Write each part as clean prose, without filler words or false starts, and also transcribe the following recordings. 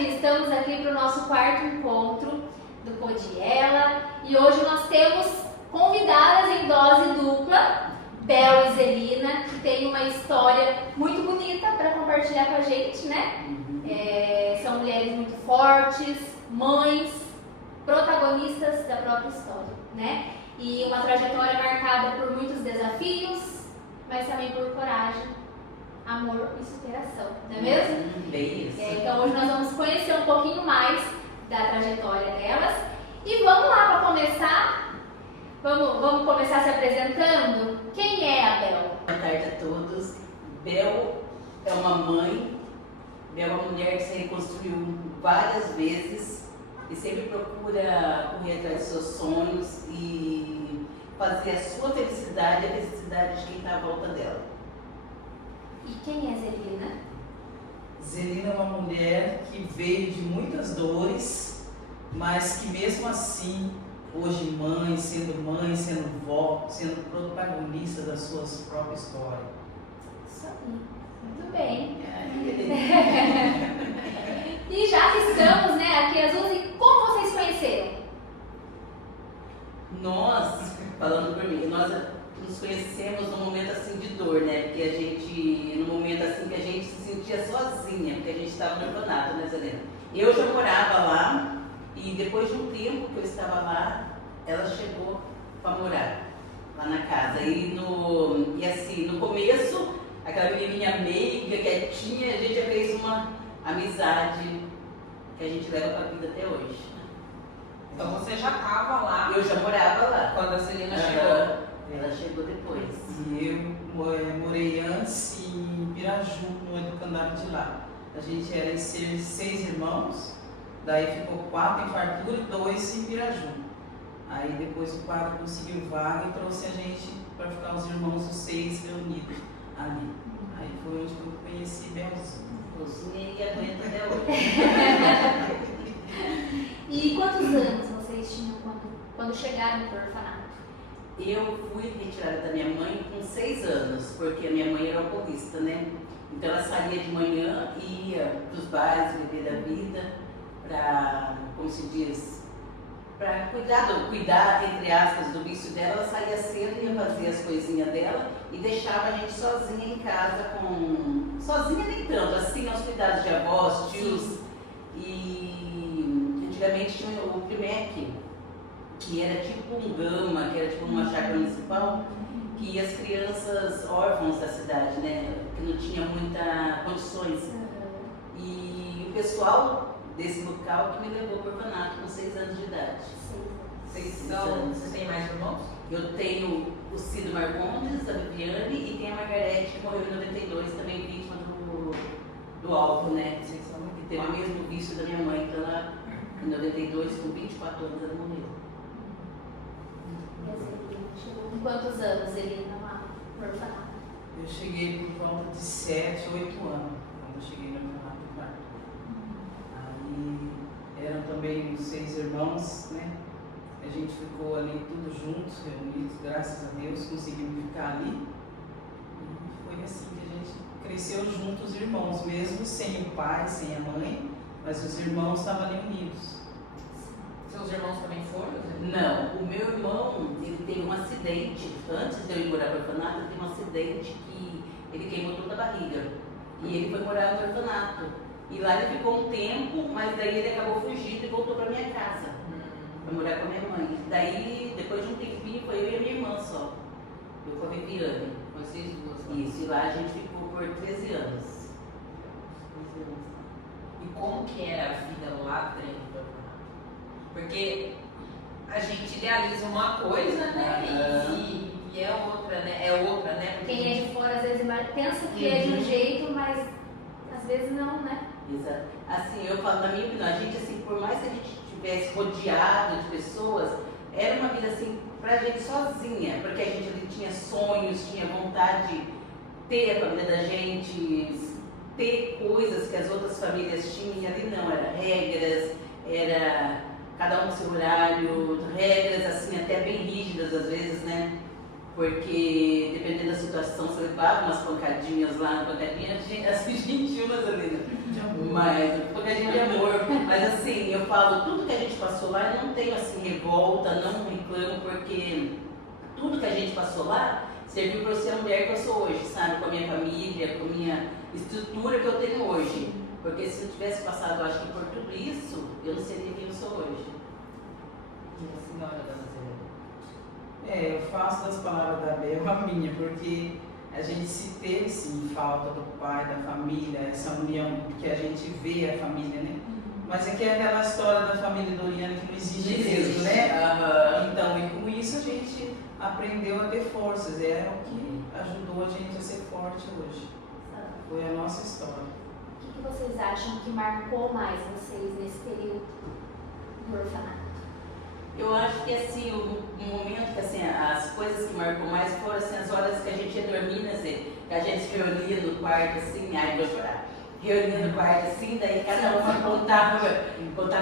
tarde, estamos aqui para o nosso quarto encontro do Podiela e hoje nós temos convidadas em dose dupla, Bel e Zelina, que tem uma história muito bonita para compartilhar com a gente, né? São mulheres muito fortes, mães, protagonistas da própria história, né? E uma trajetória marcada por muitos desafios, mas também por coragem, amor e superação, não é mesmo? Bem isso. Então hoje nós vamos conhecer um pouquinho mais da trajetória delas. E vamos lá para começar. Vamos começar se apresentando. Quem é a Bel? Boa tarde a todos. Bel é uma mãe, Bel é uma mulher que se reconstruiu várias vezes e sempre procura correr atrás dos seus sonhos e fazer a sua felicidade, a felicidade de quem está à volta dela. E quem é Zelina? Zelina é uma mulher que veio de muitas dores, mas que mesmo assim, hoje mãe, sendo vó, sendo protagonista das suas próprias histórias. Isso aí, muito bem. E já que estamos, né, aqui as duas, e como vocês conheceram? Nós, falando por mim, nós nos conhecemos num momento assim de dor, né? Porque a gente, num momento assim que a gente se sentia sozinha, porque a gente estava no orfanato, né, Zelina? Eu já morava lá e depois de um tempo que eu estava lá, ela chegou para morar lá na casa. E assim, no começo, aquela menininha meiga, quietinha, a gente já fez uma amizade que a gente leva para a vida até hoje. Então você já estava lá? Eu já morava lá. Quando a Zelina chegou? Ela chegou depois. E eu morei antes em Piraju, no educandário de lá. A gente era em ser 6 irmãos, daí ficou 4 em Fartura e 2 em Piraju. Aí depois o padre conseguiu vaga e trouxe a gente para ficar os irmãos, os 6 reunidos ali. Aí foi onde eu conheci Belzinha. E aguenta até hoje. E quantos anos vocês tinham quando chegaram no orfanato? Eu fui retirada da minha mãe com 6 anos, porque a minha mãe era alcoolista, né? Então ela saía de manhã e ia para os bares, beber da vida, para, como se diz, para cuidar, entre aspas, do vício dela. Ela saía cedo, ia fazer as coisinhas dela e deixava a gente sozinha em casa sozinha nem tanto, assim, aos cuidados de avós, tios. E antigamente tinha o Primec, que era tipo um gama, que era tipo uma chácara municipal, que ia as crianças órfãos da cidade, né, que não tinha muitas condições. E o pessoal desse local que me levou para o orfanato com 6 anos de idade. 6 anos. Você tem mais irmãos? Eu tenho o Cido Marcondes, a Viviane, e tem a Margarete, que morreu em 92, também vítima do álcool, né, que teve o mesmo vício da minha mãe, então ela, em 92, com 24 anos, ela morreu. E a Zelina chegou com quantos anos, Zelina, lá no orfanato? Eu cheguei por volta de 7, 8 anos, quando eu cheguei no orfanato do quarto. Aí eram também os 6 irmãos, né? A gente ficou ali todos juntos, reunidos, graças a Deus, conseguimos ficar ali. E foi assim que a gente cresceu juntos, os irmãos, mesmo sem o pai, sem a mãe, mas os irmãos estavam ali unidos. Seus irmãos também foram? Não, o meu irmão, ele teve um acidente, antes de eu ir morar no orfanato, ele teve um acidente que ele queimou toda a barriga. E ele foi morar no orfanato. E lá ele ficou um tempo, mas daí ele acabou fugindo e voltou para minha casa, para morar com a minha mãe. Daí, depois de um tempinho, foi eu e a minha irmã só. Eu com a Viviane. Vocês duas? Isso, e lá a gente ficou por 13 anos. E como que era a vida lá dentro do orfanato? Porque a gente idealiza uma coisa, né? E é outra, né? Porque Quem é de fora às vezes pensa que é de um jeito, mas às vezes não, né? Exato. Assim, eu falo, na minha opinião, a gente, assim, por mais que a gente estivesse rodeado de pessoas, era uma vida, assim, pra gente sozinha, porque a gente ali tinha sonhos, tinha vontade de ter a família da gente, ter coisas que as outras famílias tinham, e ali não, era regras, era cada um no seu horário, regras, assim, até bem rígidas às vezes, né? Porque dependendo da situação, você levava umas pancadinhas lá, pancadinhas assim, gentil, Zelina. de amor. Mas, um bocadinho de amor. Mas assim, eu falo, tudo que a gente passou lá, eu não tenho assim revolta, não reclamo, porque tudo que a gente passou lá serviu para eu ser a mulher que eu sou hoje, sabe? Com a minha família, com a minha estrutura que eu tenho hoje. Porque se eu tivesse passado, eu acho que por tudo isso, eu não seria quem eu sou hoje. E a senhora, dona Zelena? Eu faço das palavras da Bel a minha, porque a gente se teve sim falta do pai, da família, essa união que a gente vê a família, né? Mas é que é aquela história da família Doriana que não existe mesmo, né? Então, e com isso a gente aprendeu a ter forças, é o que ajudou a gente a ser forte hoje. Foi a nossa história. O que vocês acham que marcou mais vocês nesse período do orfanato? Eu acho que assim, o momento que assim, as coisas que marcou mais foram assim, as horas que a gente ia dormir, né, Zé? Que a gente se reunia no quarto assim, ai, vou chorar. Reunia no quarto assim, daí cada uma contava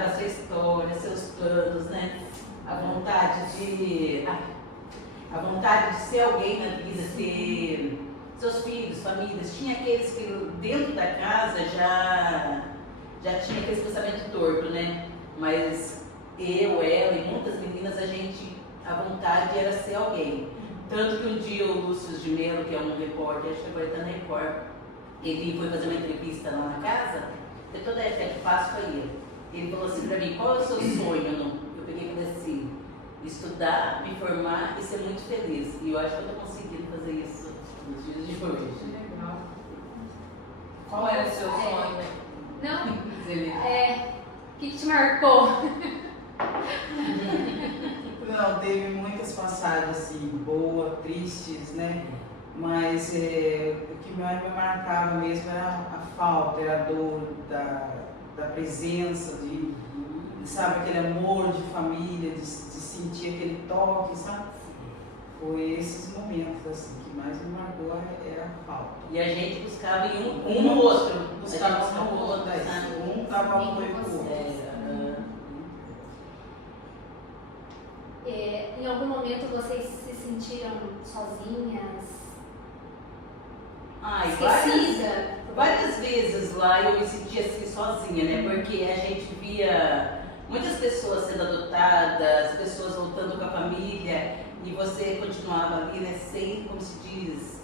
a sua história, seus planos, né? A vontade de ser alguém na vida, ter seus filhos, famílias. Tinha aqueles que dentro da casa já tinha aquele pensamento torto, né? Mas eu, ela e muitas meninas, a vontade era ser alguém. Tanto que um dia o Lúcio de Melo, que é um repórter, acho que agora está na Record, ele foi fazer uma entrevista lá na casa, de toda a época que faço com ele. Ele falou assim para mim, qual é o seu sonho? Eu peguei e falei assim, estudar, me formar e ser muito feliz. E eu acho que eu estou conseguindo fazer isso nos dias de hoje. Legal. Qual era o seu sonho? Não? Zelena? O que te marcou? Não, teve muitas passagens assim, boas, tristes, né? Mas o que mais me marcava mesmo era a falta, era a dor da presença, sabe, aquele amor de família, de sentir aquele toque, sabe? Foi esses momentos assim, que mais me marcou era a falta. E a gente buscava em um no outro. Buscava um no no outro, outro, sabe? um dava apoio pro outro. Em algum momento vocês se sentiram sozinhas? Esquecida? Várias vezes lá eu me sentia assim sozinha, né? Porque a gente via muitas pessoas sendo adotadas, pessoas voltando com a família, e você continuava ali, né? Sem, como se diz,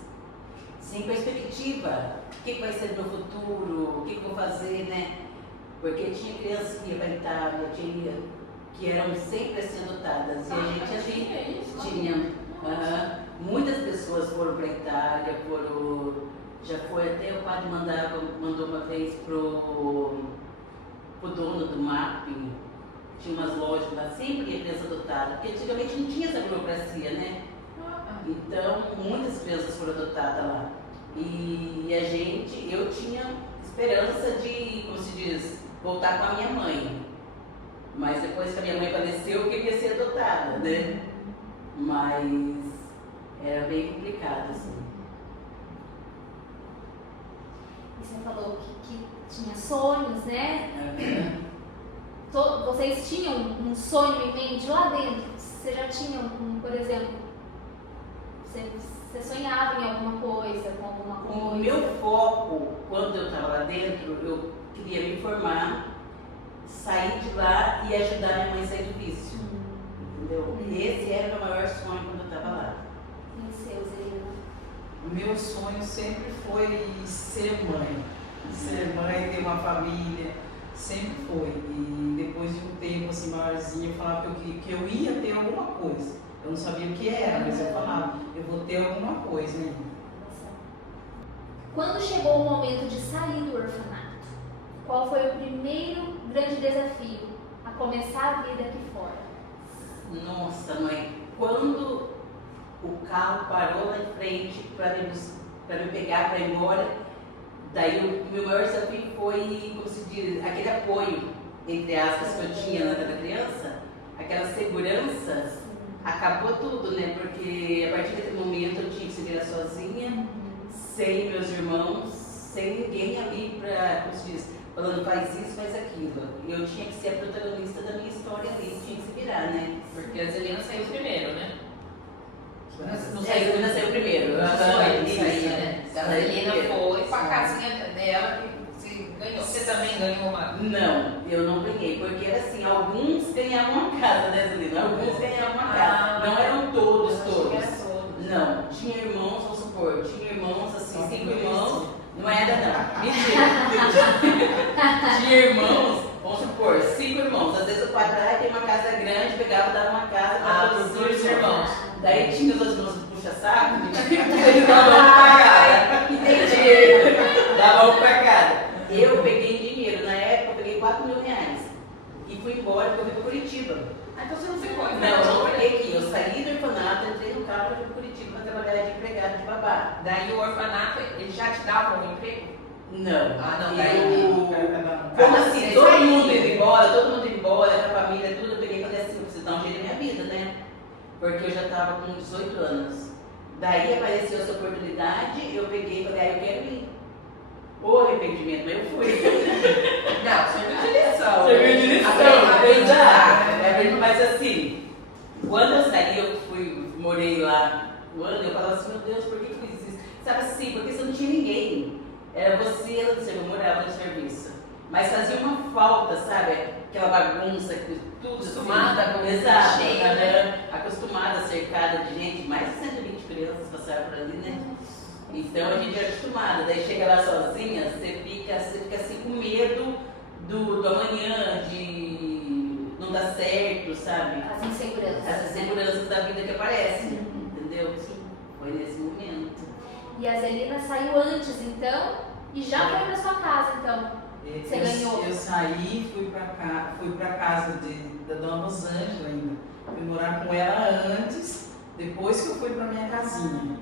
sem perspectiva. O que vai ser do meu futuro? O que eu vou fazer, né? Porque tinha crianças que iam para a Itália, que eram sempre assim adotadas. E a gente assim, tinha. Muitas pessoas foram para a Itália, já foi até o padre mandou uma vez pro dono do MAP, tinha umas lojas lá, sempre ia criança adotada, porque antigamente não tinha essa burocracia, né? Então, muitas crianças foram adotadas lá. E eu tinha esperança de, como se diz, voltar com a minha mãe. Mas depois que a minha mãe faleceu, eu queria ser adotada, né? Mas era bem complicado, assim. E você falou que tinha sonhos, né? Vocês tinham um sonho em mente lá dentro? Você já tinha por exemplo, você sonhava em alguma coisa, com alguma coisa? O meu foco, quando eu estava lá dentro, eu queria me formar, sair de lá e ajudar minha mãe a sair do vício. Entendeu? Esse era o meu maior sonho quando eu estava lá. E o seu, Zelena? O meu sonho sempre foi ser mãe. Ser mãe, ter uma família, sempre foi. E depois de um tempo assim maiorzinho, eu falava que eu ia ter alguma coisa. Eu não sabia o que era, mas eu falava, eu vou ter alguma coisa, né? Quando chegou o momento de sair do orfanato, qual foi o primeiro grande desafio a começar a vida aqui fora? Nossa, mãe, quando o carro parou lá em frente para me pegar, para ir embora, daí o meu maior desafio foi, como se diz, aquele apoio, entre aspas, que eu tinha na da criança, aquela segurança, acabou tudo, né? Porque a partir daquele momento eu tinha que se virar sozinha, sem meus irmãos, sem ninguém ali para, como se diz, falando faz isso, faz aquilo. Eu tinha que ser a protagonista da minha história ali, tinha que se virar, né? Porque a Zelena saiu primeiro, né? Não saiu, ainda saiu primeiro. Isso aí, né? A Zelena primeiro. foi pra casinha dela que se ganhou. Você também ganhou uma? Não, eu não ganhei, porque era assim, alguns ganhavam uma casa, né, Zelina? Alguns ganhavam uma casa. Não eram todos, Eu achei que todos. era todos. Não, tinha irmãos, vamos supor, tinha irmãos assim, 5 irmãos, não era não, mentira. Tinha irmãos, vamos supor, 5 irmãos, às vezes o padrasto tem uma casa grande, pegava e dava uma casa para todos os irmãos. Daí tinha os outros irmãos que puxa-saco, eles davam um pra cada. Entendi. Dava um pra cada. Eu peguei dinheiro, na época eu peguei 4 mil reais e fui embora porque eu fui para Curitiba. Ah, então você não ficou? Não, eu não fiquei aqui. Eu saí do orfanato, entrei no carro e fui para Curitiba para trabalhar de empregado de babá. Daí o orfanato, eles já te davam um emprego? Não. Ah, não, Como assim? Todo mundo indo embora, com a família, tudo. Eu peguei e falei assim, eu preciso dar um jeito na minha vida, né? Porque eu já estava com 18 anos. Daí apareceu essa oportunidade, eu peguei e falei, ah, eu quero ir. O arrependimento, mas eu fui. Não, serviu de lição. Serviu de lição, Aprendizado. é verdade. Mas assim, quando eu saí, morei lá um ano, eu falava assim, meu Deus, por que eu fiz isso? Sabe assim, porque você não tinha ninguém. Era você, ela dizia, eu morava no serviço. Mas fazia uma falta, sabe? Aquela bagunça, tudo Acostumada assim. com Exato, cheio, né? Acostumada, cercada de gente, mais de 120 crianças passaram por ali, né? Então a gente é acostumada, daí chega lá sozinha, você fica assim com medo do amanhã, de não dar certo, sabe? As inseguranças. As inseguranças da vida que aparecem, entendeu? Sim. Foi nesse momento. E a Zelina saiu antes, então, e já foi pra sua casa, então. Você ganhou? Eu saí, fui pra casa da dona Rosângela ainda. Fui morar com ela antes, depois que eu fui pra minha casinha.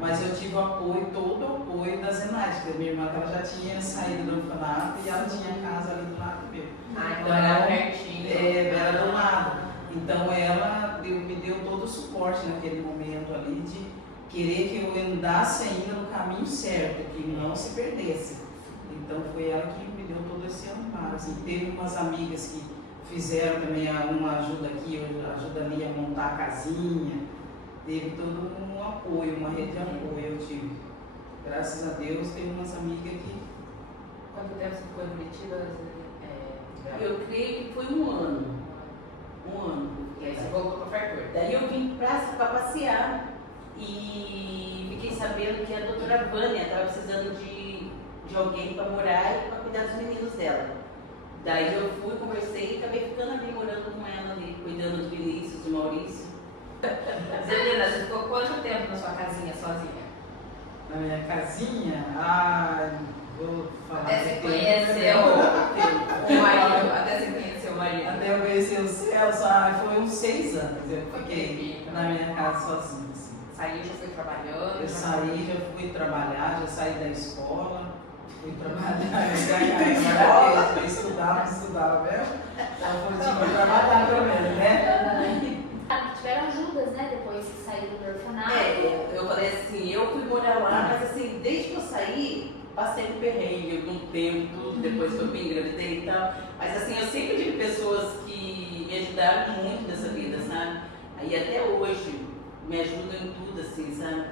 Mas eu tive o apoio, todo o apoio da Zenaide, porque a minha irmã ela já tinha saído do orfanato e ela tinha a casa ali do lado meu. Ah, então era pertinho. Era do lado. Então ela me deu todo o suporte naquele momento ali de querer que eu andasse ainda no caminho certo, que não se perdesse. Então foi ela que me deu todo esse amparo. Assim, teve umas amigas que fizeram também uma ajuda aqui, ajuda ali a montar a casinha. Teve todo um apoio, uma rede de apoio eu tive. Graças a Deus, teve umas amigas que... Quanto tempo você ficou em Curitiba? Eu creio que foi um ano. E aí você voltou para Fartura. Daí eu vim para passear e fiquei sabendo que a doutora Vânia estava precisando de alguém para morar e para cuidar dos meninos dela. Daí eu fui, conversei e acabei ficando ali, morando com ela ali, cuidando do Vinícius, do Maurício. Zelina, você ficou quanto tempo na sua casinha sozinha? Na minha casinha, vou falar. Até você de tempo. conhecer o marido, até você conhecer o marido. Até eu conhecer o Celso, foi uns 6 anos. Eu fiquei na minha casa sozinha. Assim. Saiu, já foi trabalhando? Eu saí, já fui trabalhar, já saí da escola, fui trabalhar, eu estudava mesmo. Então fui trabalhar também, né? Tiveram ajudas, né, depois que saíram do orfanato. Eu falei assim, eu fui morar lá, mas assim, desde que eu saí, passei um perrengue algum tempo, tudo, depois que eu me engravidei e tal. Mas assim, eu sempre tive pessoas que me ajudaram muito nessa vida, sabe? Aí até hoje me ajudam em tudo, assim, sabe?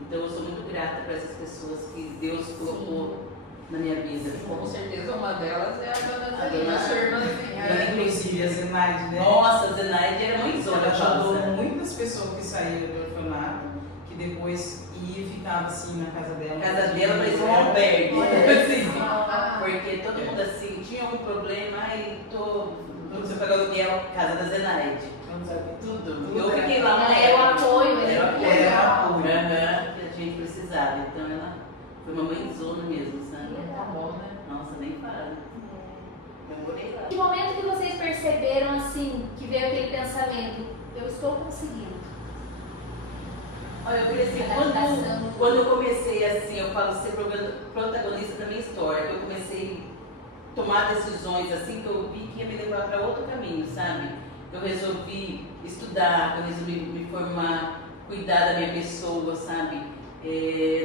Então eu sou muito grata para essas pessoas que Deus colocou na minha vida. Com certeza uma delas é a dona A Zelina, dona- sua irmãzinha. Inclusive a Zenaide, né? Nossa, a Zenaide era mãezona, Ela ajudou nossa. muitas pessoas que saíram do orfanato, que depois ia e ficava assim na casa dela. A casa dela parecia um albergue, assim. Porque todo mundo assim, tinha um problema e você pagou aluguel, casa da Zenaide. Tudo. Eu fiquei lá uma Ela era o época. apoio, né? Era o apoio. Era apoio. Aham, que a gente precisava. Então ela foi uma mãezona mesmo, sabe? Tá bom, né? Nossa, nem fala. Eu morei lá. Que momento que vocês perceberam, assim, que veio aquele pensamento, eu estou conseguindo? Olha, eu queria assim, quando eu comecei assim, eu falo ser protagonista da minha história, que eu comecei a tomar decisões assim, que eu vi que ia me levar para outro caminho, sabe? Eu resolvi estudar, eu resolvi me formar, cuidar da minha pessoa, sabe?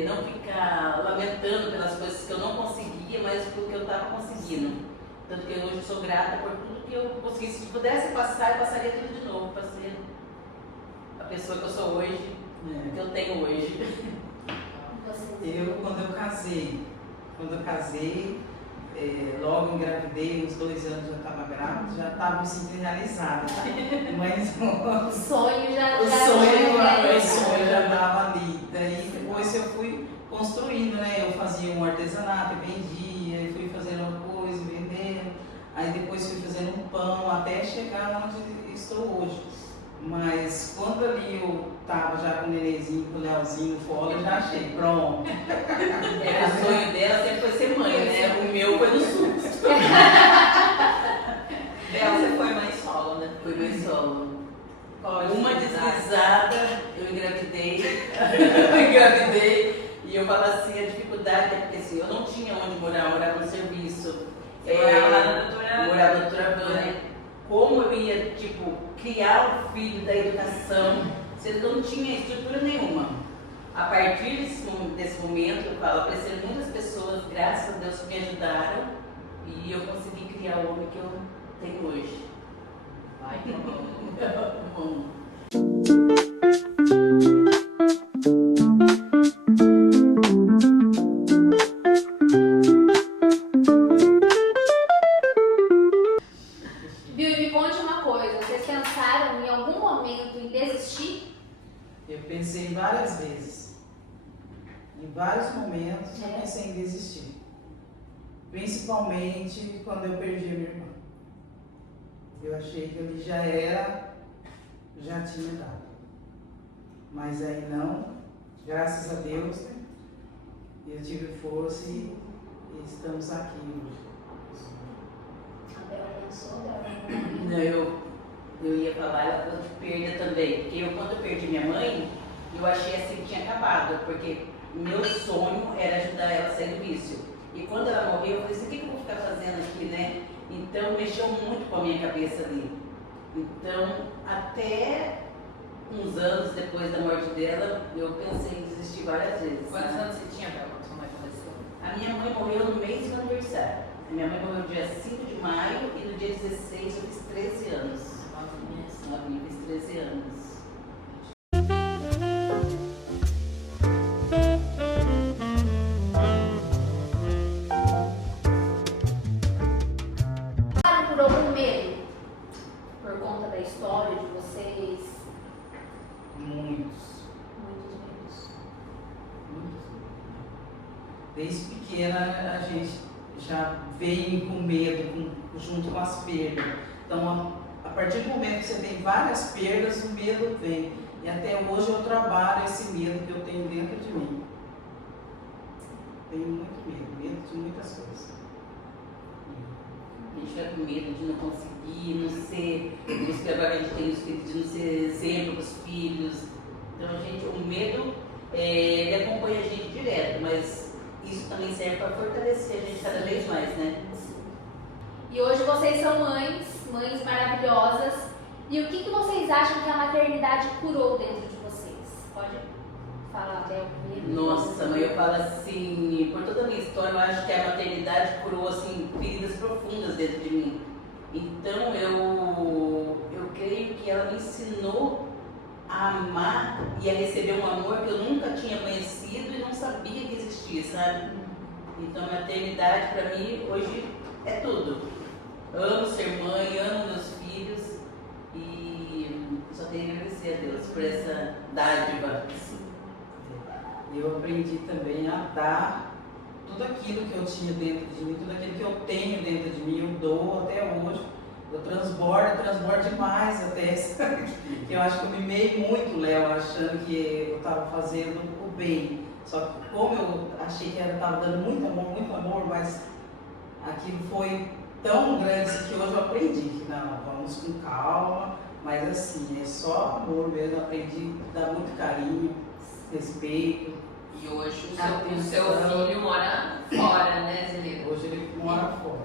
Não ficar lamentando pelas coisas que eu não conseguia, mas pelo que eu estava conseguindo. Tanto que hoje eu sou grata por tudo que eu consegui. Se pudesse passar, eu passaria tudo de novo para ser a pessoa que eu sou hoje, que eu tenho hoje. Vocês? Quando eu casei, logo engravidei, uns 2 anos já estava grávida, já estava me sentindo realizada. Mas O sonho já o já sonho já estava ali. Daí depois eu fui construindo, né? Eu fazia um artesanato, eu vendia, e fui fazendo uma coisa, vendendo. Aí depois fui fazendo um pão até chegar onde estou hoje. Mas quando ali eu estava já com o nenenzinho, com o Leozinho no colo, eu já achei, pronto. O sonho dela sempre foi ser mãe, né? O meu foi no susto. Bel, você foi mãe solo, né? Foi mãe solo. Qual Uma dificuldade? deslizada, eu engravidei, e eu falo assim, a dificuldade é porque assim, eu não tinha onde morar, eu morava no serviço. Você morava lá na doutora? Morava na doutora Vânia. Como eu ia, tipo, criar o filho da educação, se ele não tinha estrutura nenhuma. A partir desse momento, eu falo, apareceram muitas pessoas, graças a Deus, que me ajudaram, e eu consegui criar o homem que eu tenho hoje. Vai, que Bom. Bill, me conte uma coisa, vocês pensaram em algum momento em desistir? Eu pensei várias vezes. Em vários momentos eu pensei em desistir. Principalmente quando eu perdi a minha irmã. Eu achei que ele já tinha dado. Mas aí não, graças a Deus, né? Eu tive força e estamos aqui hoje. A Bela pensou, Bela. Não, eu ia falar, ela falou de perda também, porque quando eu perdi minha mãe, eu achei assim que tinha acabado, porque meu sonho era ajudar ela a sair do vício. E quando ela morreu, eu falei assim, o que eu vou ficar fazendo aqui, né? Então mexeu muito com a minha cabeça ali. Então, até uns anos depois da morte dela, eu pensei em desistir várias vezes. Quantos né? anos você tinha, Bel, quando sua mãe faleceu? A minha mãe morreu no mês do meu aniversário. A minha mãe morreu no dia 5 de maio e no dia 16 eu fiz 13 anos. Novinha, fiz 13 anos. Passaram por algum medo? Por conta da história de vocês? Muitos. Muitos medos. Desde pequena a gente já vem com medo, junto com as perdas. Então, a partir do momento que você tem várias perdas, o medo vem. E até hoje eu trabalho esse medo que eu tenho dentro de mim. Tenho muito medo de muitas coisas. A gente fica com medo de não conseguir, não ser, isso que agora a gente tem os filhos, de não ser exemplo para os filhos. Então, o medo, ele acompanha a gente direto, mas isso também serve para fortalecer a gente cada vez mais, né? E hoje vocês são mães maravilhosas. E o que vocês acham que a maternidade curou dentro de vocês? Pode falar, Bel, primeiro? Nossa, mãe, eu falo assim, por toda a minha história, eu acho que a maternidade curou assim, feridas profundas dentro de mim. Então eu creio que ela me ensinou a amar e a receber um amor que eu nunca tinha conhecido e não sabia que existia, sabe? Então a maternidade para mim hoje é tudo. Amo ser mãe, amo meus filhos e só tenho a agradecer a Deus por essa dádiva. Eu aprendi também a dar tudo aquilo que eu tinha dentro de mim, tudo aquilo que eu tenho dentro de mim, eu dou até hoje. Eu transbordo demais até, sabe? Que eu acho que eu mimei muito, Léo, achando que eu estava fazendo o bem. Só que como eu achei que eu estava dando muito amor, mas aquilo foi tão grande que hoje eu aprendi que não, vamos com calma, mas assim, é só amor mesmo, eu aprendi a dar muito carinho, respeito. E hoje o Atenção. seu filho mora fora, né, Zelina? Hoje ele mora fora.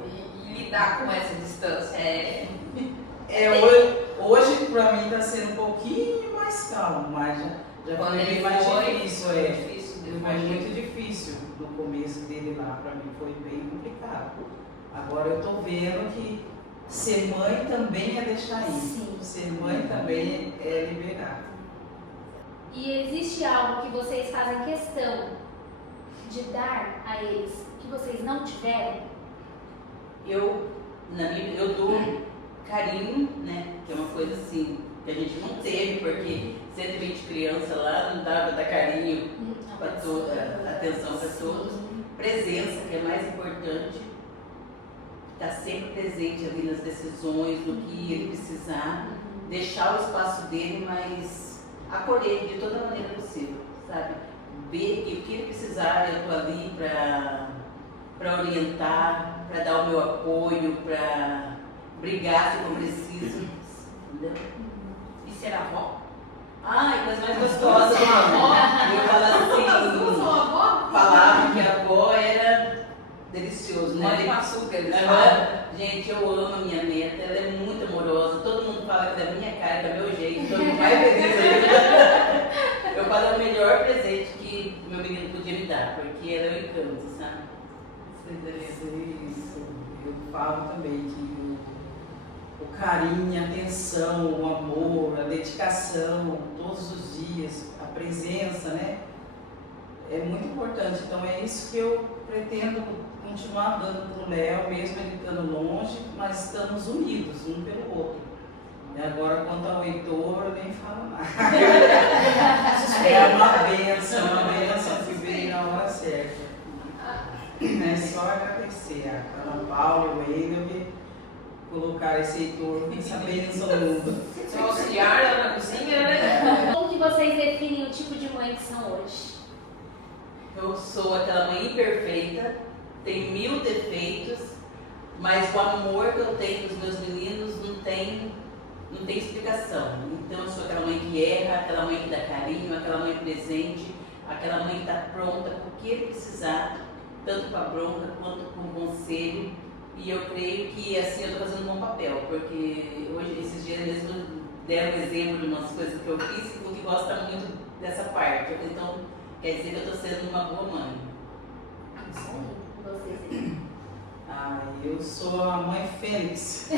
E lidar com essa distância Hoje pra mim está sendo um pouquinho mais calmo, mas já Quando foi ele bem mais foi, difícil. foi difícil, Foi muito difícil no começo dele lá, pra mim foi bem complicado. Agora eu tô vendo que ser mãe também é deixar ir. Sim. Ser mãe também é liberar. E existe algo que vocês fazem questão de dar a eles que vocês não tiveram? eu dou carinho, né? Que é uma coisa assim que a gente não teve, porque 120 crianças lá não dá para dar carinho para toda, atenção para todos. Presença, que é mais importante, estar sempre presente ali nas decisões, no que ele precisar, deixar o espaço dele, mas acolher de toda maneira possível, sabe? Ver que o que ele precisar, eu estou ali para orientar, para dar o meu apoio, para brigar se for preciso, entendeu? E ser avó? Ai, coisa mais gostosa de uma avó. Eu falo assim, falava que a avó era delicioso, né? Mãe com açúcar, eles falam. Gente, eu amo a minha neta, ela é muito amorosa, todo mundo fala que é da minha cara, que é meu jeito, todo mundo vai feliz aí. Eu falo, é o melhor presente que meu menino podia me dar, porque ela é o encanto, sabe? Isso. Eu falo também que o carinho, a atenção, o amor, a dedicação, todos os dias, a presença, né? É muito importante. Então é isso que eu pretendo continuar dando para o Léo, mesmo ele estando longe, mas estamos unidos um pelo outro. E agora, quanto ao Heitor, eu nem falo nada. É uma bênção que veio na hora certa. É só agradecer a Ana Paula, o Wendel, que colocar esse Heitor, essa bênção no mundo. Seu auxiliar lá na cozinha, né? Como que vocês definem o tipo de mãe que são hoje? Eu sou aquela mãe imperfeita, tenho 1000 defeitos, mas o amor que eu tenho dos meus meninos não tem explicação. Então eu sou aquela mãe que erra, aquela mãe que dá carinho, aquela mãe presente, aquela mãe que está pronta para o que ele precisar, tanto com a bronca quanto com o conselho. E eu creio que assim eu estou fazendo um bom papel, porque hoje, esses dias mesmo, deram um exemplo de umas coisas que eu fiz que gosta muito dessa parte. Então, quer dizer que eu estou sendo uma boa mãe. Isso aí, vocês. Eu sou a mãe Fênix.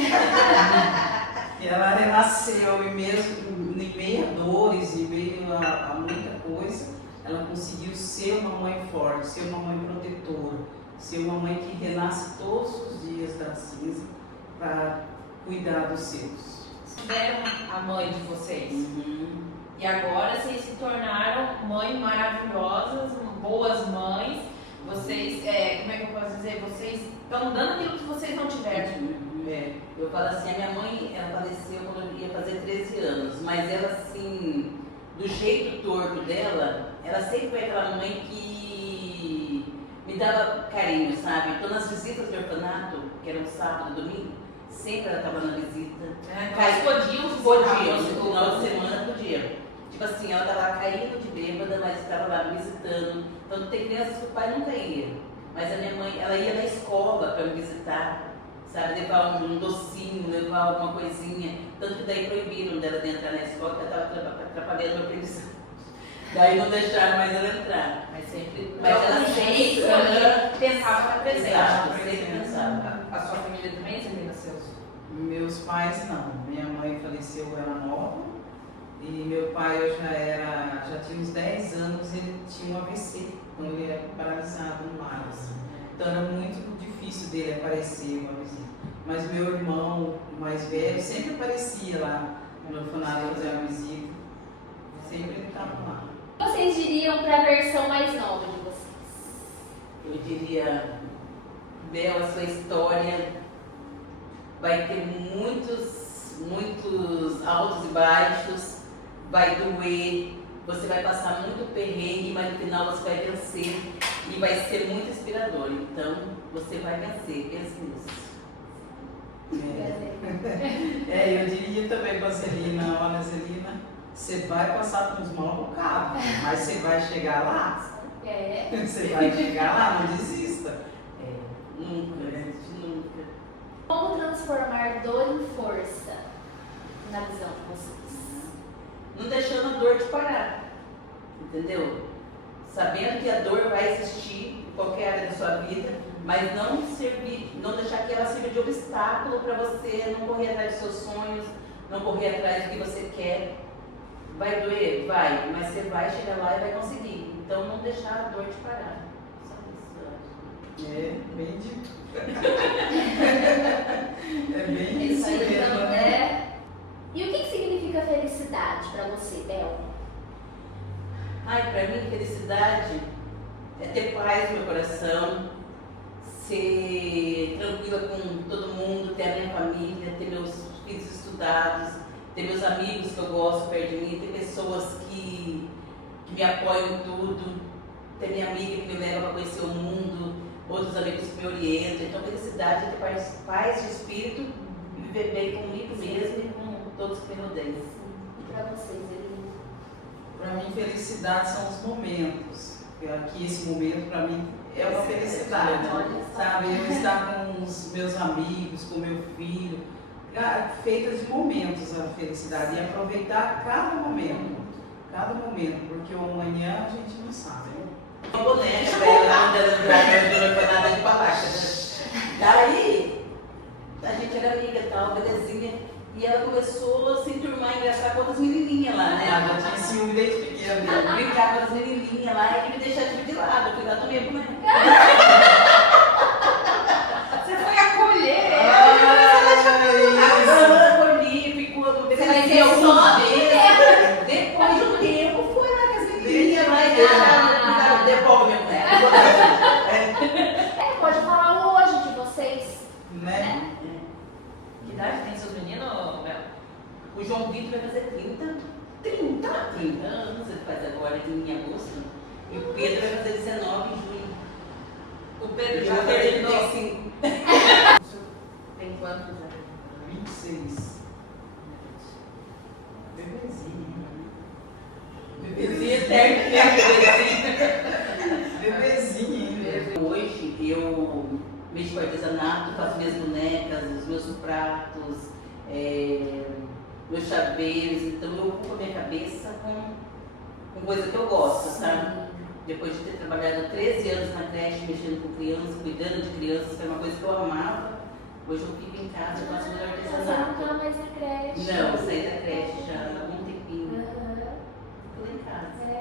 E ela renasceu e mesmo em meio a dores, em meio a muita coisa, ela conseguiu ser uma mãe forte, ser uma mãe protetora, ser uma mãe que renasce todos os dias da cinza para cuidar dos seus. Tiveram a mãe de vocês. E agora vocês se tornaram mães maravilhosas, boas mães. Vocês, como é que eu posso dizer? Vocês estão dando aquilo que vocês não tiveram. Eu falo assim, a minha mãe, ela faleceu quando eu ia fazer 13 anos, mas ela assim, do jeito torto dela, ela sempre foi aquela mãe que me dava carinho, sabe? Então nas visitas do orfanato, que era um sábado e domingo, sempre ela estava na visita. Mas podiam, no final de semana podia. Tipo assim, ela estava caindo de bêbada, mas estava lá me visitando. Então tem crianças que o pai nunca ia. Mas a minha mãe, ela ia na escola para me visitar, sabe? Levar um docinho, levar alguma coisinha. Tanto que daí proibiram dela de entrar na escola, porque ela estava atrapalhando meu aprendizado. Daí não deixaram mais ela entrar. Mas ela sempre pensava estar presente. Exato, sempre pensava. A sua família também, Celina, seus? Meus pais não. Minha mãe faleceu, eu era nova. E meu pai eu já tinha uns 10 anos, ele tinha um AVC, então ele era paralisado no mar. Então era muito difícil dele aparecer uma visita. Mas meu irmão mais velho sempre aparecia lá no orfanato fazer uma visita. Sempre ele estava lá. O que vocês diriam para a versão mais nova de vocês? Eu diria, Bel, a sua história vai ter muitos altos e baixos, vai doer, você vai passar muito perrengue, mas no final você vai vencer e vai ser muito inspirador. Então, você vai vencer, pense nisso. Eu diria também para a Celina, olha Celina, você vai passar por uns maus bocados, mas você vai chegar lá. Você vai chegar lá, não desista. Nunca, nunca. Como transformar dor em força na visão de vocês? Não deixando a dor te parar, entendeu? Sabendo que a dor vai existir em qualquer área da sua vida, mas não deixar que ela sirva de obstáculo para você não correr atrás dos seus sonhos, não correr atrás do que você quer. Vai doer? Vai, mas você vai chegar lá e vai conseguir. Então não deixar a dor te parar. Só isso, eu acho. É bem dito. É bem Isso isso aí, mesmo, então, né? né? E o que significa felicidade pra você, Bel? Ai, pra mim, felicidade é ter paz no meu coração, ser tranquila com todo mundo, ter a minha família, ter meus filhos estudados, ter meus amigos que eu gosto perto de mim, ter pessoas que me apoiam em tudo, ter minha amiga que me leva para conhecer o mundo, outros amigos que me orientam. Então, felicidade é ter paz de espírito e viver bem comigo mesmo e com todos que me rodeiam. E pra vocês, Elina? Para mim, felicidade são os momentos. Aqui, esse momento, para mim, é uma felicidade. Olha só. Sabe? Eu estar com os meus amigos, com meu filho, feitas de momentos a felicidade. E aproveitar cada momento. Cada momento, porque o amanhã a gente não sabe. Né? Uma boneca, velho, lá andando pra nada de balaca. Daí, a gente era amiga e tal, belezinha. E ela começou a se enturmar, engraçar com outras menininhas lá, né? Ela já tinha ciúme desde pequena. Brincar com as menininhas lá e me deixar de lado, cuidar do meu boneco. Você foi acolher Agora acolhi, ficou no Você vai ter só depois de um tempo, foi lá com as menininhas lá e deixaram, devolve meu boneco. É, pode falar hoje de vocês. Né? Que idade tem seus meninos, Bel? O João Vitor vai fazer 30 anos, ele faz agora em agosto. E o Pedro vai fazer 19 em junho. O Pedro E já o Pedro terminou. tem 5. Tem quantos já? 26. Bebezinho. Bebezinho eterno. Bebezinho ainda. Hoje eu mexo com artesanato, faço minhas bonecas, os meus pratos, meus chaveiros, então eu ocupo a minha cabeça com coisa que eu gosto, sabe? Depois de ter trabalhado 13 anos na creche, mexendo com crianças, cuidando de crianças, que era uma coisa que eu amava, hoje eu fico em casa e faço meu Você não artesanato. tá mais na creche. Não, eu saí da creche já há algum tempinho, Aham. tô em casa. É.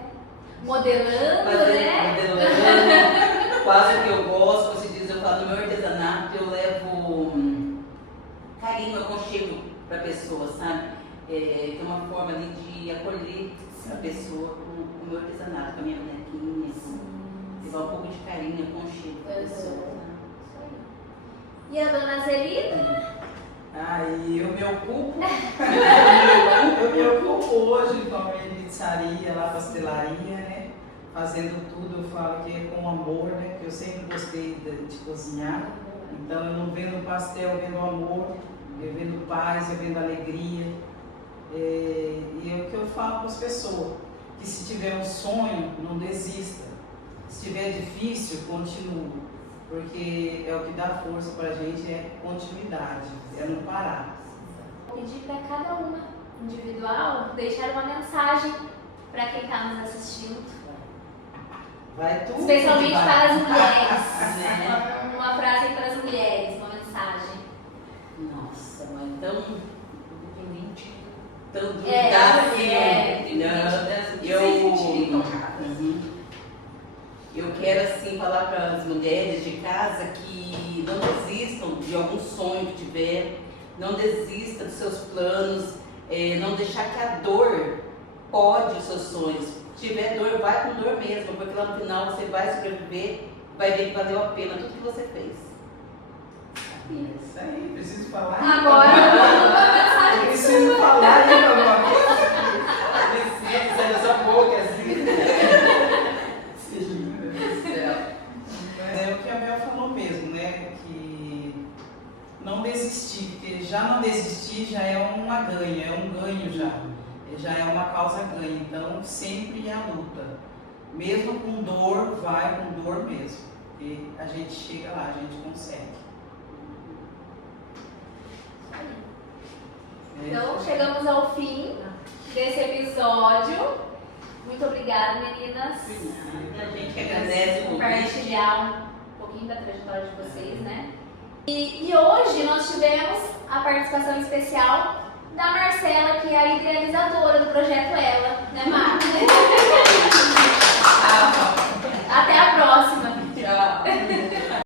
Modelando, né? Modelando, faço o que eu gosto, como se diz, eu falo no meu artesanato, eu levo carinho, aconchego para a pessoa, sabe? Tem uma forma ali de acolher a pessoa com o meu artesanato, com a minha bonequinha, levar um pouco de carinho, aconchego para a pessoa. Né? E a dona Zelina? Aí eu me ocupo. Eu me ocupo hoje com a minha pizzaria, lá, pastelaria, né? Fazendo tudo, eu falo que é com amor, né? Porque eu sempre gostei de cozinhar. Então eu não vendo pastel, eu vendo amor, eu vendo paz, eu vendo alegria. E é o que eu falo para as pessoas, que se tiver um sonho, não desista. Se tiver difícil, continue. Porque é o que dá força para a gente, é continuidade, é não parar. Vou pedir para cada uma individual deixar uma mensagem para quem está nos assistindo. Vai tudo. Especialmente vai. para as mulheres. Né? Uma frase para as mulheres, uma mensagem. Nossa, mas tão independente, tão É, duvidar que eu quero assim falar para as mulheres de casa que não desistam de algum sonho que tiver, não desista dos seus planos, não deixar que a dor pode os seus sonhos. Se tiver dor, vai com dor mesmo, porque lá no final você vai sobreviver, vai ver que valeu a pena tudo que você fez. Isso aí, preciso falar. Agora eu vou dar uma mensagem Preciso falar ainda alguma coisa. Preciso, sai dessa boca assim. Sim, meu Deus do céu. Mas é o que a Bel falou mesmo, né? Que não desistir, porque já não desistir já é uma ganha, é um ganho já é uma causa ganha. Então sempre é a luta. Mesmo com dor, vai com dor mesmo. Porque a gente chega lá, a gente consegue. Então, chegamos ao fim desse episódio. Muito obrigada, meninas. A gente que agradece o convite. Compartilhar um pouquinho da trajetória de vocês, né? E hoje nós tivemos a participação especial da Marcela, que é a idealizadora do projeto Ela, né, Mar? Até a próxima!